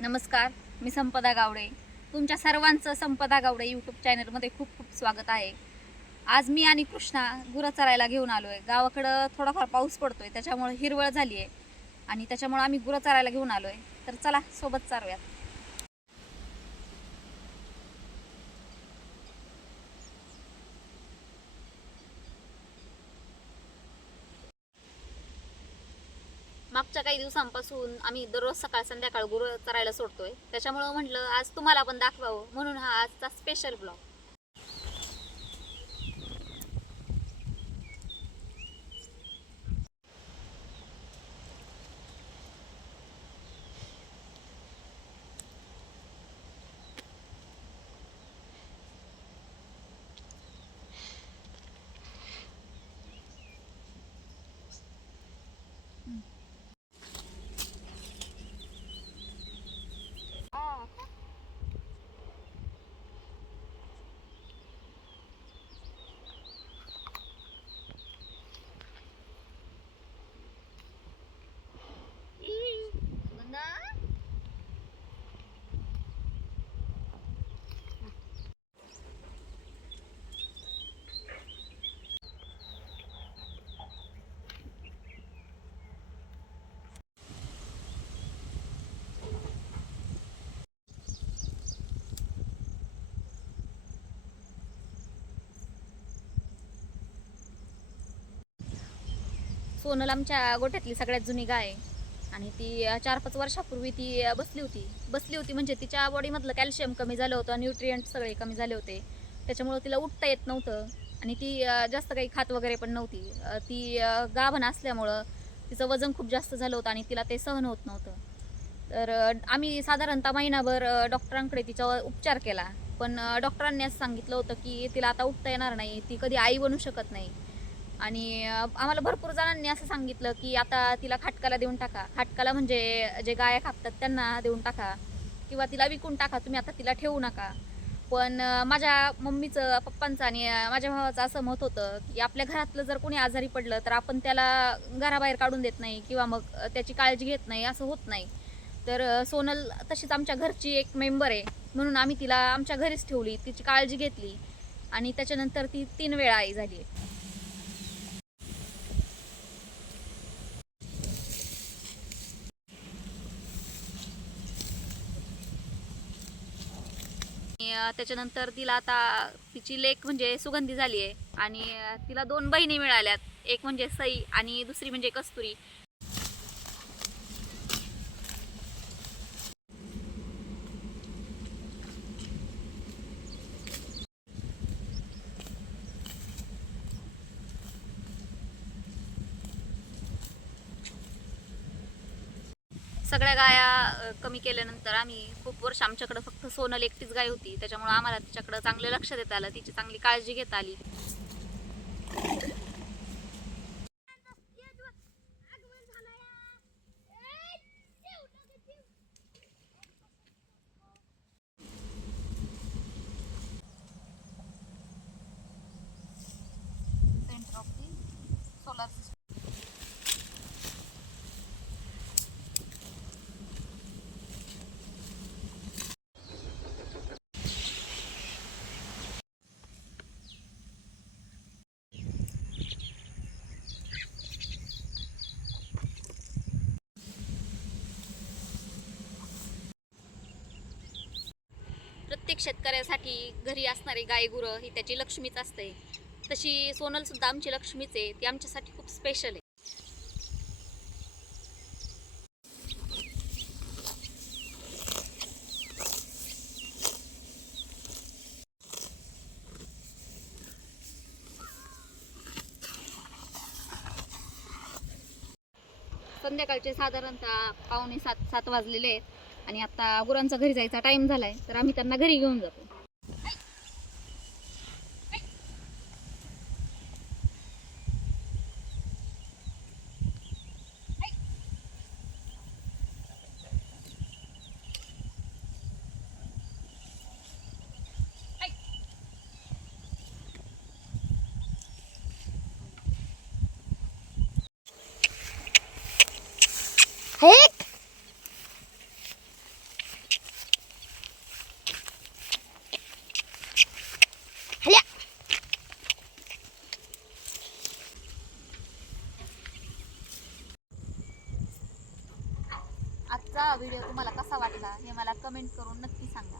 नमस्कार, मी संपदा गावडे. तुमच्या सर्वांचं संपदा गावडे यूट्यूब चॅनलमध्ये खूप खूप स्वागत आहे. आज मी आणि कृष्णा गुरं चरायला घेऊन आलो आहे. गावाकडं थोडाफार पाऊस पडतो आहे, त्याच्यामुळे हिरवळ झाली आहे आणि त्याच्यामुळे आम्ही गुरं चरायला घेऊन आलो आहे. तर चला सोबत चारूयात. मागच्या काही दिवसांपासून आम्ही दररोज सकाळ संध्याकाळ गुरं चरायला सोडतोय. त्याच्यामुळं म्हटलं आज तुम्हाला पण दाखवावं, म्हणून हा आजचा स्पेशल ब्लॉग. सोनल आमच्या गोठ्यातली सगळ्यात जुनी गाय आहे आणि ती 4-5 वर्षापूर्वी ती बसली होती म्हणजे तिच्या बॉडीमधलं कॅल्शियम कमी झालं होतं, न्यूट्रिएंट सगळे कमी झाले होते. त्याच्यामुळं तिला उठता येत नव्हतं आणि ती जास्त काही खात वगैरे पण नव्हती. ती गाभण असल्यामुळं तिचं वजन खूप जास्त झालं होतं आणि तिला ते सहन होत नव्हतं. तर आम्ही साधारणतः महिनाभर डॉक्टरांकडे तिच्यावर उपचार केला. पण डॉक्टरांनी असं सांगितलं होतं की तिला आता उठता येणार नाही, ती कधी आई बनू शकत नाही. आणि आम्हाला भरपूर जणांनी असं सांगितलं की आता तिला खाटकाला देऊन टाका. खाटकाला म्हणजे जे गाया खातात त्यांना देऊन टाका किंवा तिला विकून टाका, तुम्ही आता तिला ठेवू नका. पण माझ्या मम्मीचं, पप्पांचं आणि माझ्या भावाचं असं मत होतं की आपल्या घरातलं जर कोणी आजारी पडलं तर आपण त्याला घराबाहेर काढून देत नाही किंवा मग त्याची काळजी घेत नाही, असं होत नाही. तर सोनल तशीच आमच्या घरची एक मेंबर आहे, म्हणून आम्ही तिला आमच्या घरीच ठेवली, तिची काळजी घेतली आणि त्याच्यानंतर ती 3 वेळा आई झाली. त्याच्यानंतर तिला आता तिची लेक म्हणजे सुगंधी झाली आहे आणि तिला 2 बहिणी मिळाल्यात. एक म्हणजे सई आणि दुसरी म्हणजे कस्तुरी. सगळ्या गाया कमी केल्यानंतर आम्ही खूप वर्ष आमच्याकडे फक्त सोनल एकटीच गाय होती. त्याच्यामुळे आम्हाला तिच्याकडे चांगलं लक्ष देता आलं, तिची चांगली काळजी घेता आली. प्रत्येक शेतकऱ्यासाठी घरी असणारी गाय गुरं ही त्याची लक्ष्मीच असते. तशी सोनल सुद्धा आमची लक्ष्मीच आहे, ती आमच्यासाठी खूप स्पेशल आहे. संध्याकाळचे साधारणतः 6:45-7 वाजलेले आहेत आणि आता गुरांचा घरी जायचा टाइम झालाय, तर आम्ही त्यांना घरी घेऊन जातो. आजचा व्हिडिओ तुम्हाला कसा वाटला हे मला कमेंट करून नक्की सांगा.